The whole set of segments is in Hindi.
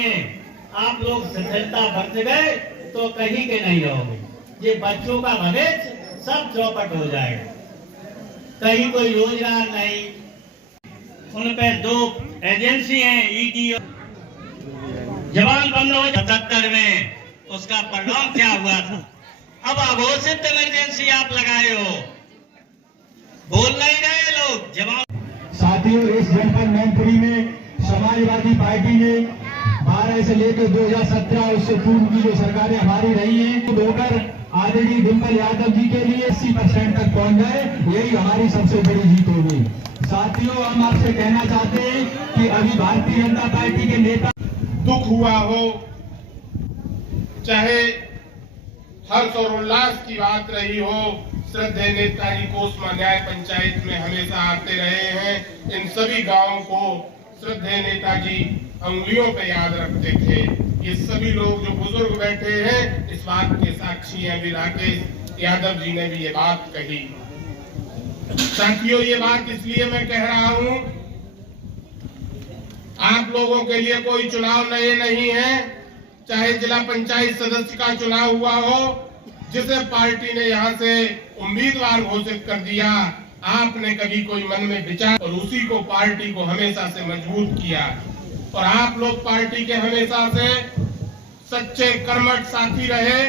में आप लोग शिथिलता बरत गए तो कहीं के नहीं रहोगे। ये बच्चों का भविष्य सब चौपट हो जाएगा, कहीं कोई रोजगार नहीं। उन पे 2 एजेंसी हैं, ईडी और जवान बंद हो 77 में उसका परिणाम क्या हुआ था। अब अघोषित इमरजेंसी आप लगाए हो, बोल नहीं रहे लोग। जवाब साथियों, इस जनपद मैनपुरी में समाजवादी पार्टी ने 12 से लेकर 2017 उससे पूर्व की जो सरकारें हमारी रही हैं, होकर आदरणीय डिंपल यादव जी के लिए 80% तक पहुंच गए। यही हमारी सबसे बड़ी जीत होगी। साथियों, हम आपसे कहना चाहते हैं कि अभी भारतीय जनता पार्टी के नेता दुख हुआ हो, चाहे हर्ष और उल्लास की बात रही हो, श्रद्धेय नेताजी कोसमा न्याय पंचायत में हमेशा आते रहे हैं। इन सभी गांवों को श्रद्धेय नेताजी अंगुलियों पे याद रखते थे। ये सभी लोग जो बुजुर्ग बैठे हैं इस बात के साक्षी हैं। भी राकेश यादव जी ने भी ये बात कही। साथियों, ये बात इसलिए मैं कह रहा हूं, आप लोगों के लिए कोई चुनाव नए नहीं है। चाहे जिला पंचायत सदस्य का चुनाव हुआ हो, जिसे पार्टी ने यहाँ से उम्मीदवार घोषित कर दिया, आपने कभी कोई मन में विचार और उसी को पार्टी को हमेशा से मजबूत किया। और आप लोग पार्टी के हमेशा से सच्चे कर्मठ साथी रहे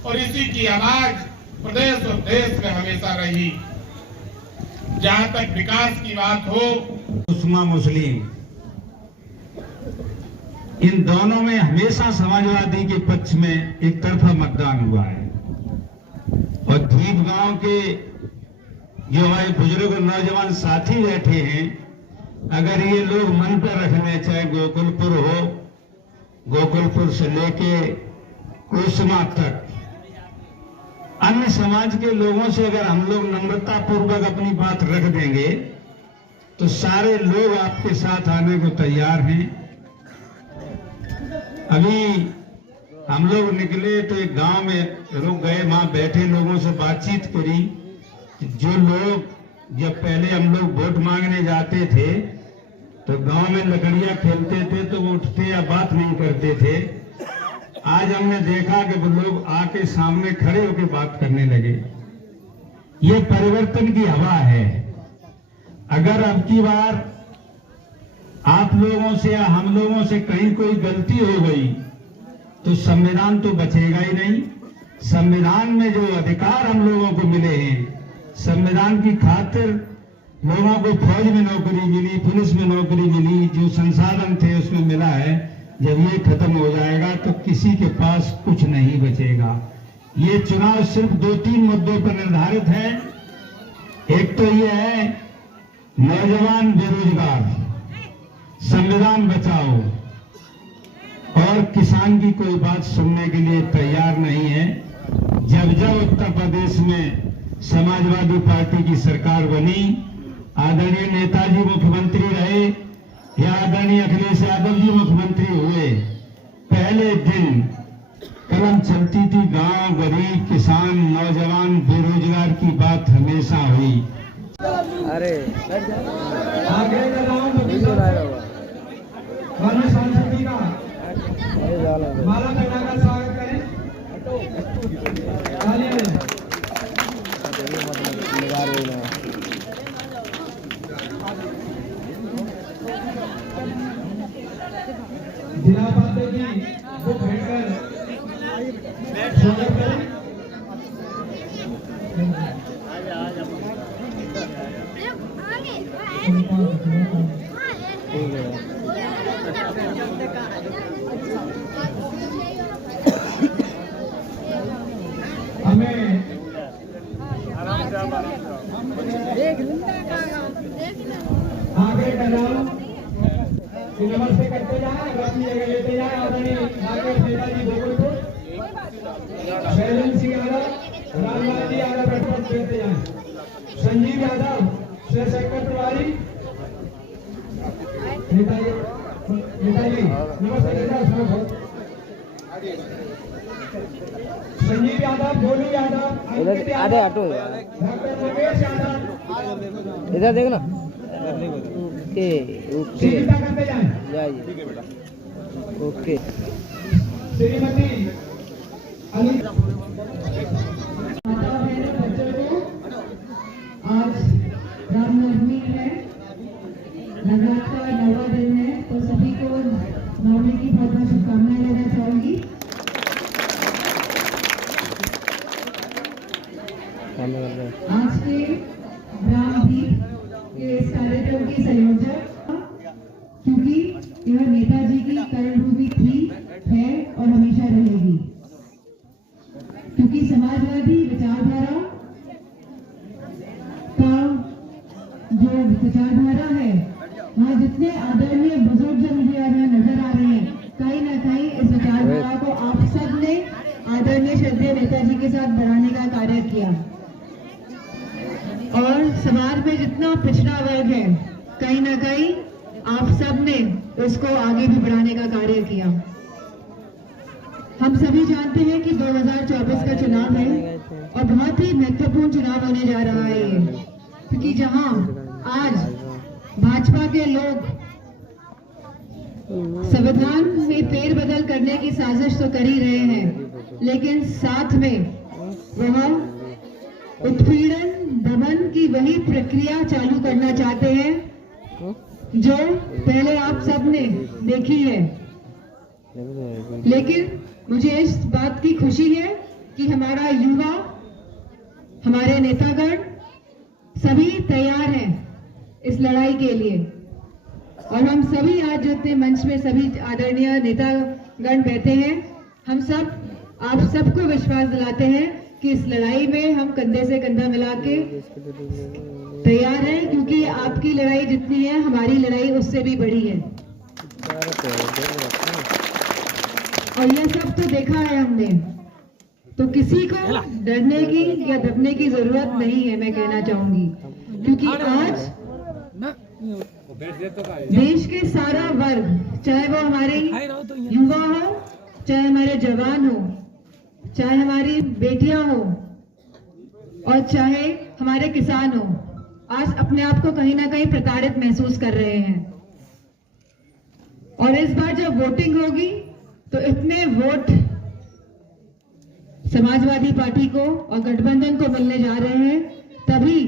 और इसी की आवाज प्रदेश और देश में हमेशा रही। जहां तक विकास की बात हो, कोसमा मुस्लिम, इन दोनों में हमेशा समाजवादी के पक्ष में एक तरफा मतदान हुआ है। और धीप गांव के जो हमारे बुजुर्ग और नौजवान साथी बैठे हैं, अगर ये लोग मन पर रखने, चाहे गोकुलपुर हो, गोकुलपुर से लेके कोसमा तक, अन्य समाज के लोगों से अगर हम लोग नम्रता पूर्वक अपनी बात रख देंगे तो सारे लोग आपके साथ आने को तैयार हैं। अभी हम लोग निकले तो एक गांव में रुक गए, वहां बैठे लोगों से बातचीत करी। जो लोग जब पहले हम लोग वोट मांगने जाते थे तो गांव में लकड़ियां खेलते थे तो वो उठते या बात नहीं करते थे। आज हमने देखा कि वो लोग आके सामने खड़े होकर बात करने लगे। ये परिवर्तन की हवा है। अगर अब की बार आप लोगों से या हम लोगों से कहीं कोई गलती हो गई तो संविधान तो बचेगा ही नहीं। संविधान में जो अधिकार हम लोगों को मिले हैं, संविधान की खातिर लोगों को फौज में नौकरी मिली, पुलिस में नौकरी मिली, जो संसाधन थे उसमें मिला है, जब ये खत्म हो जाएगा तो किसी के पास कुछ नहीं बचेगा। ये चुनाव सिर्फ 2-3 मुद्दों पर निर्धारित है। एक तो ये है नौजवान बेरोजगार, संविधान बचाओ, और किसान की कोई बात सुनने के लिए तैयार नहीं है। जब जब उत्तर प्रदेश में समाजवादी पार्टी की सरकार बनी, आदरणीय नेताजी मुख्यमंत्री रहे या आदरणीय अखिलेश यादव जी मुख्यमंत्री हुए, पहले दिन कलम चलती थी, गांव, गरीब, किसान, नौजवान, बेरोजगार की बात हमेशा हुई। अरे आगे माला पहना कर स्वागत करें। जिला उपाध्यक्ष जी वो बैठकर स्वागत करें। हमें आगे का नाम नमस्ते करते जाए, अपनी जगह लेते जाए। आदरणीय राकेश नेताजी गोकुलपुर, शैलेंद्र सिंह यादव, रामलाल जी यादव प्रकट देते जाए। संजीव यादव, शेर सेक्टर प्रभारी, नेताजी नमस्ते करते। संजीव यादव, गोलू यादव, इधर आधे हटो, डॉक्टर रमेश यादव, इधर देखना। करते जाए। जाइए। ओके। श्रीमती अनिल आज रामनवमी है, नवरात्र नौवा दिन है, तो सभी को नवमी की बहुत बहुत शुभकामनाएं देना चाहूंगी। आज के रामदीप के इस कार्यक्रम की संयोजक, क्योंकि यह नेताजी की कर्मभूमि थी, है और हमेशा रहेगी, क्योंकि समाजवादी विचारधारा का जो विचारधारा है, वहाँ जितने आदरणीय बुजुर्ग जो मुझे यहाँ नजर आ रहे हैं, कहीं ना कहीं इस विचारधारा को आप सब ने आदरणीय श्रद्धेय नेताजी के साथ बढ़ाने का कार्य किया। और समाज में जितना पिछड़ा वर्ग है, कहीं ना कहीं आप सब ने उसको आगे भी बढ़ाने का कार्य किया। हम सभी जानते हैं कि 2024 का चुनाव है और बहुत ही महत्वपूर्ण चुनाव होने जा रहा है ये, क्योंकि जहां आज भाजपा के लोग संविधान में फेरबदल करने की साजिश तो कर ही रहे हैं, लेकिन साथ में वह उत्पीड़न दमन की वही प्रक्रिया चालू करना चाहते हैं जो पहले आप सब ने देखी है। लेकिन मुझे इस बात की खुशी है कि हमारा युवा, हमारे नेतागण सभी तैयार हैं इस लड़ाई के लिए, और हम सभी आज जितने मंच में सभी आदरणीय नेतागण बैठे हैं, हम सब आप सबको विश्वास दिलाते हैं कि इस लड़ाई में हम कंधे से कंधा मिला के तैयार हैं, क्योंकि आपकी लड़ाई जितनी है हमारी लड़ाई उससे भी बड़ी है। और यह सब तो देखा है हमने, तो किसी को डरने की या दबने की जरूरत नहीं है, मैं कहना चाहूंगी, क्योंकि आज देश के सारा वर्ग, चाहे वो हमारे युवा हो, चाहे हमारे जवान हो, चाहे हमारी बेटियां हो और चाहे हमारे किसान हो, आज अपने आप को कहीं ना कहीं प्रताड़ित महसूस कर रहे हैं। और इस बार जब वोटिंग होगी तो इतने वोट समाजवादी पार्टी को और गठबंधन को मिलने जा रहे हैं, तभी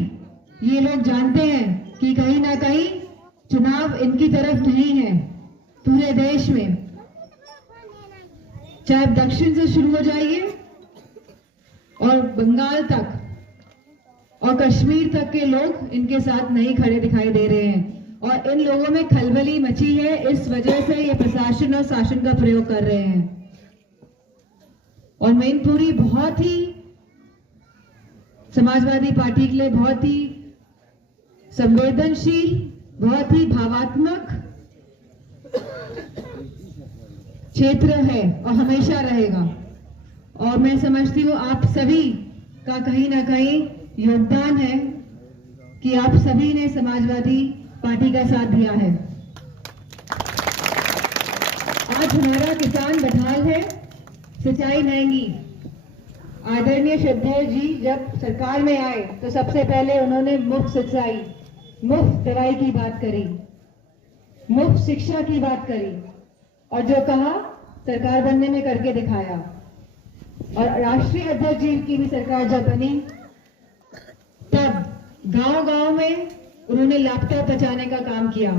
ये लोग जानते हैं कि कहीं ना कहीं चुनाव इनकी तरफ नहीं है। पूरे देश में, चाहे दक्षिण से शुरू हो जाइए और बंगाल तक और कश्मीर तक के लोग इनके साथ नहीं खड़े दिखाई दे रहे हैं, और इन लोगों में खलबली मची है। इस वजह से ये प्रशासन और शासन का प्रयोग कर रहे हैं। और मैनपुरी बहुत ही समाजवादी पार्टी के लिए बहुत ही संवेदनशील, बहुत ही भावात्मक क्षेत्र है और हमेशा रहेगा। और मैं समझती हूँ आप सभी का कहीं ना कहीं योगदान है कि आप सभी ने समाजवादी पार्टी का साथ दिया है। आज हमारा किसान बदहाल है, सिंचाई महंगी। आदरणीय श्रद्धेय जी जब सरकार में आए तो सबसे पहले उन्होंने मुफ्त सिंचाई, मुफ्त दवाई की बात करी, मुफ्त शिक्षा की बात करी, और जो कहा सरकार बनने में करके दिखाया। और राष्ट्रीय अध्यक्ष जी की भी सरकार जब बनी तब गांव-गांव में उन्होंने लैपटॉप पहुंचाने का काम किया,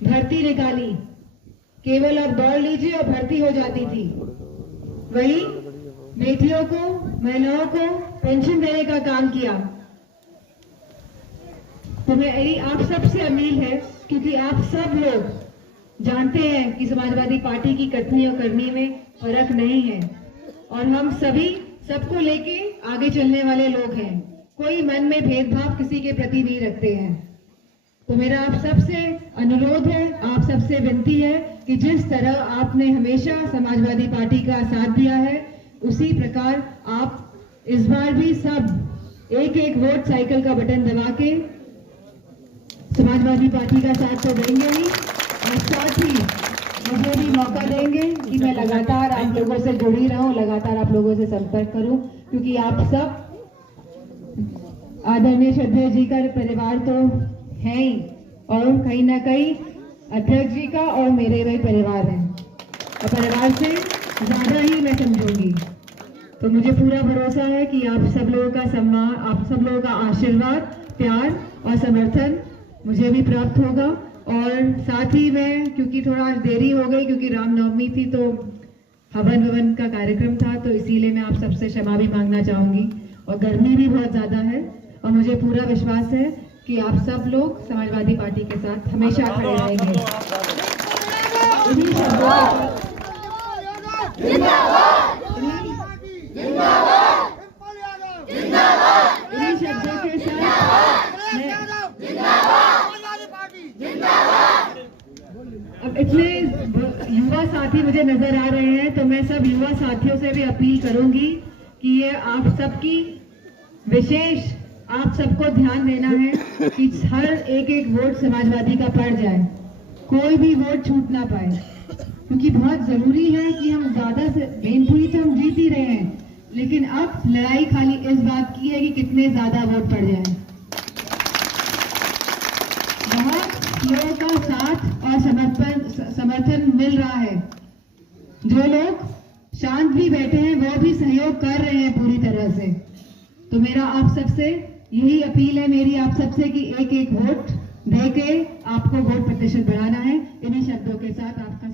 भर्ती निकाली, केवल अब दौड़ लीजिए और भर्ती हो जाती थी। वही बेटियों को, महिलाओं को पेंशन देने का काम किया। तो मेरी आप सबसे अपील है, क्योंकि आप सब लोग जानते हैं कि समाजवादी पार्टी की कथनी और करनी में फर्क नहीं है, और हम सभी सबको लेके आगे चलने वाले लोग हैं। कोई मन में भेदभाव किसी के प्रति नहीं रखते हैं। तो मेरा आप सबसे अनुरोध है, आप सबसे विनती है कि जिस तरह आपने हमेशा समाजवादी पार्टी का साथ दिया है, उसी प्रकार आप इस बार भी सब एक एक वोट साइकिल का बटन दबा के समाजवादी पार्टी का साथ तो देंगे ही, और साथ ही मुझे भी मौका देंगे कि मैं लगातार आप लोगों से जुड़ी रहूं, लगातार आप लोगों से संपर्क करूं, क्योंकि आप सब आदरणीय श्रद्धेय जी का परिवार तो है ही, और कहीं ना कहीं अध्यक्ष जी का और मेरे भी परिवार है। और परिवार से ज्यादा ही मैं समझूंगी। तो मुझे पूरा भरोसा है कि आप सब लोगों का सम्मान, आप सब लोगों का आशीर्वाद, प्यार और समर्थन मुझे भी प्राप्त होगा। और साथ ही मैं, क्योंकि थोड़ा देरी हो गई क्योंकि रामनवमी थी तो हवन ववन का कार्यक्रम था, तो इसीलिए मैं आप सबसे क्षमा भी मांगना चाहूंगी। और गर्मी भी बहुत ज्यादा है और मुझे पूरा विश्वास है कि आप सब लोग समाजवादी पार्टी के साथ हमेशा खड़े रहेंगे। इन्हीं शब्दों के साथ अब इतने युवा साथी मुझे नजर आ रहे हैं, तो मैं सब युवा साथियों से भी अपील करूंगी कि ये आप सबकी विशेष, आप सबको ध्यान देना है कि हर एक एक वोट समाजवादी का पड़ जाए, कोई भी वोट छूट ना पाए, क्योंकि बहुत जरूरी है कि हम ज्यादा से, बेनपुरी तो हम जीत ही रहे हैं, लेकिन अब लड़ाई खाली इस बात की है कि कितने ज्यादा वोट पड़ जाए। बहुत लोगों का साथ और समर्थन मिल रहा है। जो लोग शांत भी बैठे हैं वो भी सहयोग कर रहे हैं पूरी तरह से। तो मेरा आप सबसे यही अपील है, मेरी आप सबसे कि एक एक वोट देके आपको वोट प्रतिशत बढ़ाना है। इन्हीं शब्दों के साथ आपका